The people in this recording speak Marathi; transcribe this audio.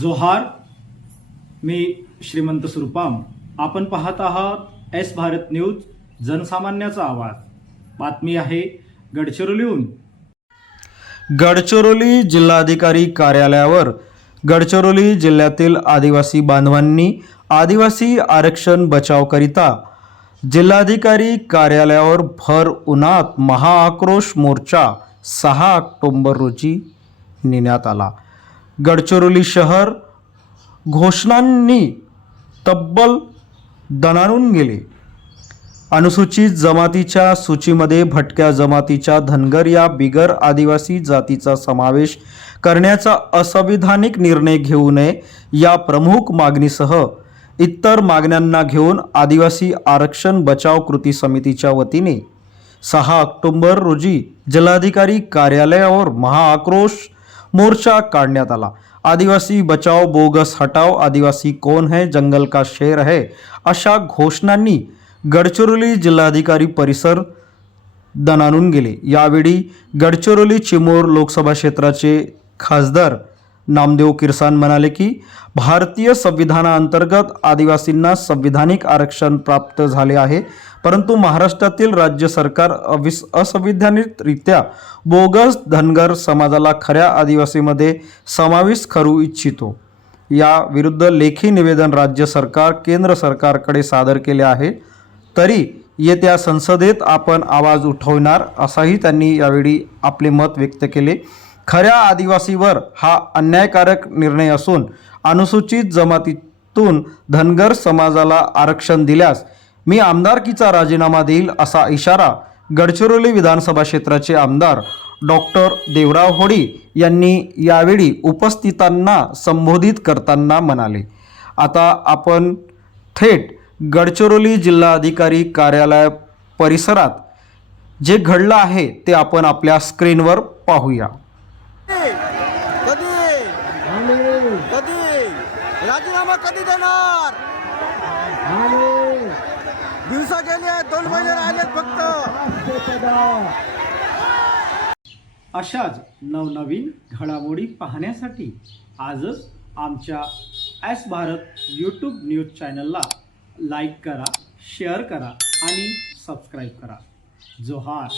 जोहार मी श्रीमंत सुरपाम. आपण पाहत आहात एस भारत न्यूज जनसामान्याचा आवाज. बातमी आहे गडचिरोलीहून. गडचिरोली जिल्हाधिकारी कार्यालयावर गडचिरोली जिल्ह्यातील आदिवासी बांधवांनी आदिवासी आरक्षण बचावकरिता जिल्हाधिकारी कार्यालयावर भर उन्हात महाआक्रोश मोर्चा सहा ऑक्टोंबर रोजी नेण्यात आला. गडचिरोली शहर घोषणांनी तब्बल दणाणून गेले. अनुसूचित जमातीच्या सूचीमध्ये भटक्या जमातीच्या धनगर या बिगर आदिवासी जातीचा समावेश करण्याचा असंविधानिक निर्णय घेऊ नये या प्रमुख मागणीसह इतर मागण्यांना घेऊन आदिवासी आरक्षण बचाव कृती समितीच्या वतीने सहा ऑक्टोंबर रोजी जिल्हाधिकारी कार्यालयावर महाआक्रोश मोर्चा काढण्यात आला. आदिवासी बचाव बोगस हटाव आदिवासी कोण है जंगल का शेर है अशा घोषणांनी गडचिरोली जिल्हाधिकारी परिसर दणानून गेले. यावेळी गडचिरोली चिमोर लोकसभा क्षेत्राचे खासदार नामदेव किरसान म्हणाले की भारतीय संविधानाअंतर्गत आदिवासींना संविधानिक आरक्षण प्राप्त झाले आहे परंतु महाराष्ट्रातील राज्य सरकार अविस असंविधानिकरित्या बोगस धनगर समाजाला खऱ्या आदिवासीमध्ये समाविष्ट करू इच्छितो. या विरुद्ध लेखी निवेदन राज्य सरकार केंद्र सरकारकडे सादर केले आहे. तरी येत्या संसदेत आपण आवाज उठवणार असाही त्यांनी यावेळी आपले मत व्यक्त केले. खऱ्या आदिवासीवर हा अन्यायकारक निर्णय असून अनुसूचित जमातीतून धनगर समाजाला आरक्षण दिल्यास मी आमदारकीचा राजीनामा देईल असा इशारा गडचिरोली विधानसभा क्षेत्राचे आमदार डॉक्टर देवराव होडी यांनी यावेळी उपस्थितांना संबोधित करताना म्हणाले. आता आपण थेट गडचिरोली जिल्हाधिकारी कार्यालय परिसरात जे घडलं आहे ते आपण आपल्या स्क्रीनवर पाहूया. कधी? राजीनामा कधी देणार? दिवसा गेले दोन महिने राहिलेत फक्त. अशाच नवनवीन घडामोडी पाहण्यासाठी आजच आमच्या एस भारत यूट्यूब न्यूज चॅनलला लाईक करा शेअर करा आणि सबस्क्राईब करा. जोहार.